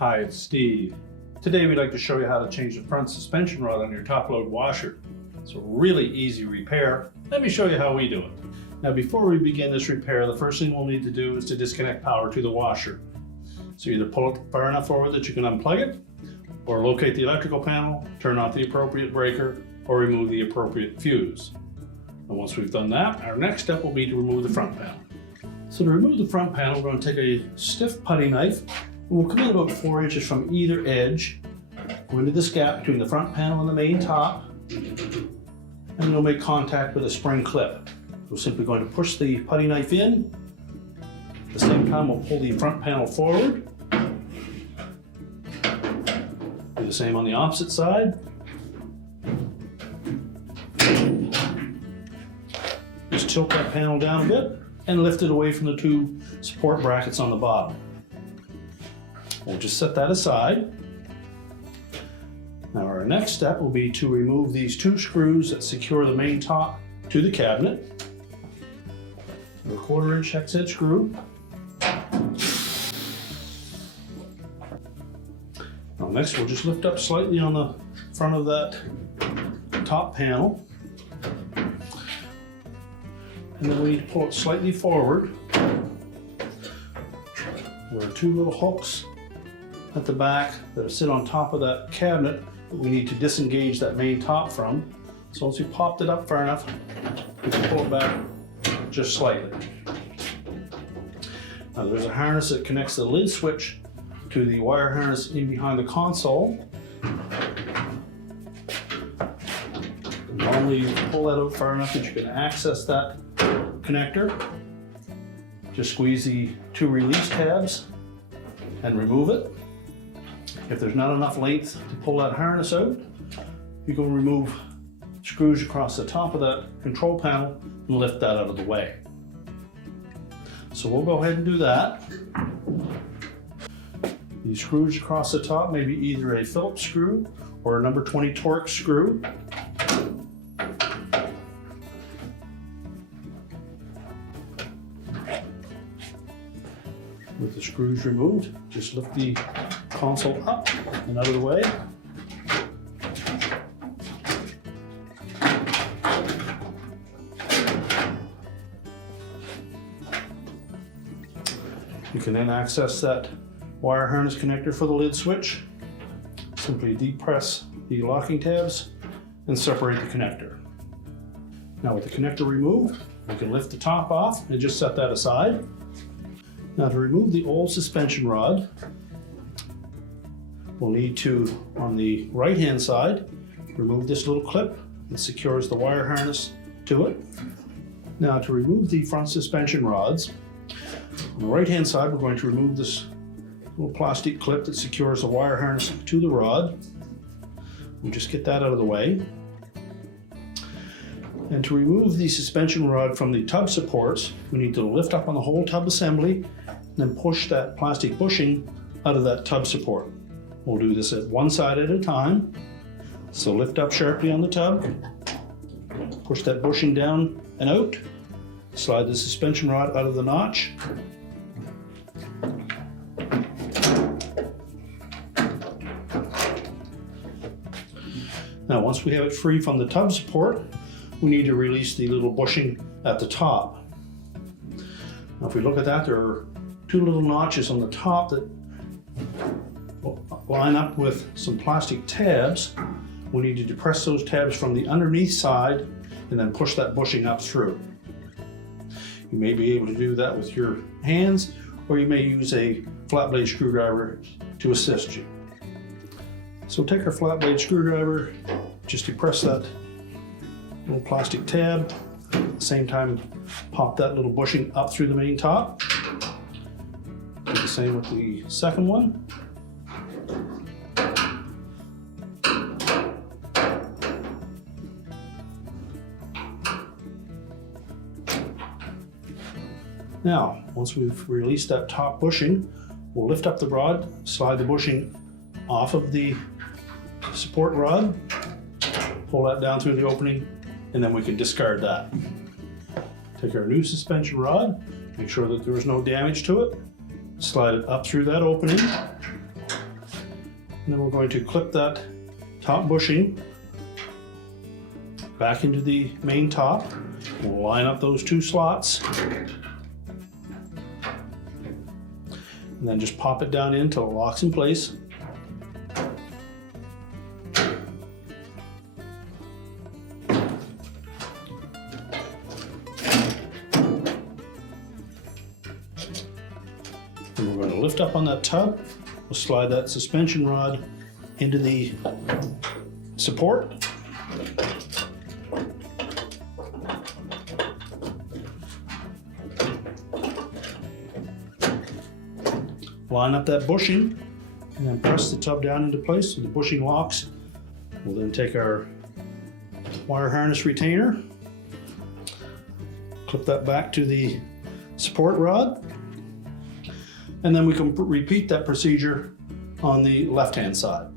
Hi, it's Steve. Today we'd like to show you how to change the front suspension rod on your top load washer. It's a really easy repair. Let me show you how we do it. Now before we begin this repair, the first thing we'll need to do is to disconnect power to the washer. So either pull it far enough forward that you can unplug it, or locate the electrical panel, turn off the appropriate breaker, or remove the appropriate fuse. And once we've done that, our next step will be to remove the front panel. So to remove the front panel, we're going to take a stiff putty knife, and we'll come in about 4 inches from either edge, go into this gap between the front panel and the main top, and we'll make contact with a spring clip. We're simply going to push the putty knife in. At the same time, we'll pull the front panel forward. Do the same on the opposite side. Just tilt that panel down a bit and lift it away from the two support brackets on the bottom. We'll just set that aside. Now our next step will be to remove these two screws that secure the main top to the cabinet. A 1/4 inch hex head screw. Now next we'll just lift up slightly on the front of that top panel. And then we need to pull it slightly forward. There are two little hooks at the back that sit on top of that cabinet that we need to disengage that main top from. So once we popped it up far enough, we can pull it back just slightly. Now there's a harness that connects the lid switch to the wire harness in behind the console. And normally you pull that out far enough that you can access that connector. Just squeeze the two release tabs and remove it. If there's not enough length to pull that harness out, you can remove screws across the top of that control panel and lift that out of the way. So we'll go ahead and do that. These screws across the top may be either a Phillips screw or a number 20 Torx screw. With the screws removed, just lift the console up and out of the way. You can then access that wire harness connector for the lid switch. Simply depress the locking tabs and separate the connector. Now with the connector removed, we can lift the top off and just set that aside. Now to remove the old suspension rod, we'll need to, on the right hand side, remove this little clip that secures the wire harness to it. Now to remove the front suspension rods, on the right hand side we're going to remove this little plastic clip that secures the wire harness to the rod. We'll just get that out of the way. And to remove the suspension rod from the tub supports, we need to lift up on the whole tub assembly and then push that plastic bushing out of that tub support. We'll do this at one side at a time. So lift up sharply on the tub, push that bushing down and out, slide the suspension rod out of the notch. Now once we have it free from the tub support, we need to release the little bushing at the top. Now if we look at that, there are two little notches on the top that line up with some plastic tabs. We need to depress those tabs from the underneath side and then push that bushing up through. You may be able to do that with your hands, or you may use a flat blade screwdriver to assist you. So take our flat blade screwdriver, just depress that little plastic tab. At the same time, pop that little bushing up through the main top. Do the same with the second one. Now, once we've released that top bushing, we'll lift up the rod, slide the bushing off of the support rod, pull that down through the opening, and then we can discard that. Take our new suspension rod, make sure that there is no damage to it, slide it up through that opening, And then we're going to clip that top bushing back into the main top. We'll line up those two slots. And then just pop it down in until it locks in place. And we're going to lift up on that tub. We'll slide that suspension rod into the support. Line up that bushing and then press the tub down into place so the bushing locks. We'll then take our wire harness retainer, clip that back to the support rod, and then we can repeat that procedure on the left-hand side.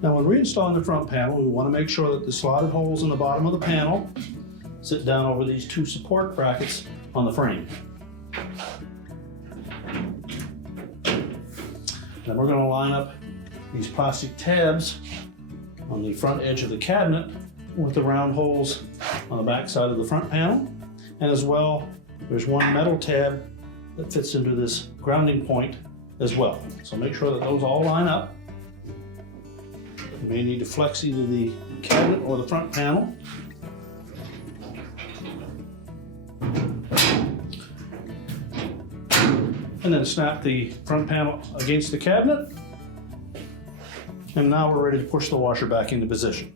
Now when reinstalling the front panel, we want to make sure that the slotted holes in the bottom of the panel sit down over these two support brackets on the frame. Then we're going to line up these plastic tabs on the front edge of the cabinet with the round holes on the back side of the front panel. And as well, there's one metal tab that fits into this grounding point as well. So make sure that those all line up. You may need to flex either the cabinet or the front panel. And then snap the front panel against the cabinet. And now we're ready to push the washer back into position.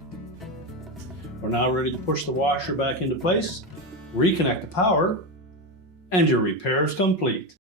We're now ready to push the washer back into place, reconnect the power, and your repair is complete.